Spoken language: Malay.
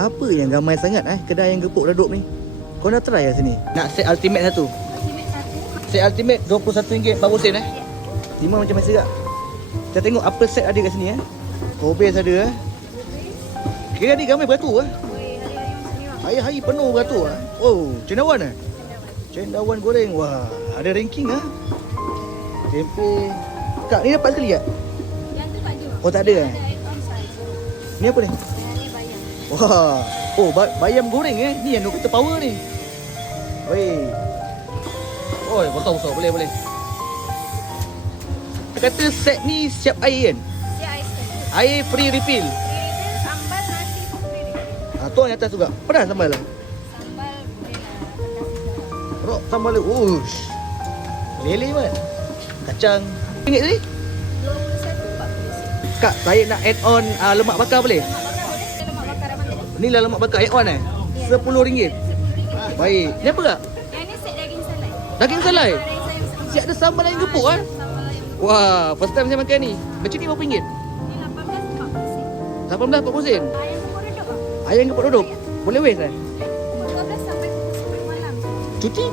Apa yang ramai sangat kedai yang gepuk redup ni? Kau nak try kat sini? Nak set ultimate satu? Ultimate satu. Set ultimate RM21.40 Lima macam main serak. Kita tengok apa set ada kat sini Kobes ada Kira ni ramai beratur Hari-hari macam ni bang. Hari-hari penuh beratur Oh, cendawan Cendawan goreng. Wah, ada ranking Tempe. Kak, ni dapat sekali tak? Yang tu tak ada bang. Oh, tak ada Ada add-on size. Ni apa ni? Ni bayam. Wah. Oh, bayam goreng Ni yang kata power ni. Weh. Oh, besar-besar. Boleh. Dia kata set ni siap air kan? Siap ais krim. Air free refill. Free sambal nasi pun free refill. Tu yang atas juga. Pedas sambal lah. Sambal boleh lah. Pedas juga. Rok sambal dia. Ush. Lele kan? Kacang. RM1 tadi? 21.40. Kak, saya nak add on lemak bakar boleh? Lemak bakar boleh? Lemak bakar apa tadi? Ni lah lemak bakar add on RM10. RM10. Baik. Ni apa kak? Yang ni set daging salai. Daging salai? Daging salai. Siap ada sambal lain gepuk Sambal ayam. Wah, first time saya makan ni. Macam ni berapa ringgit? Ni 18.40. 18.40 sen. Ayam gepuk redup bang. Ayam gepuk duduk. Boleh wes Pukul 12 sampai pukul 10 malam. Cuti?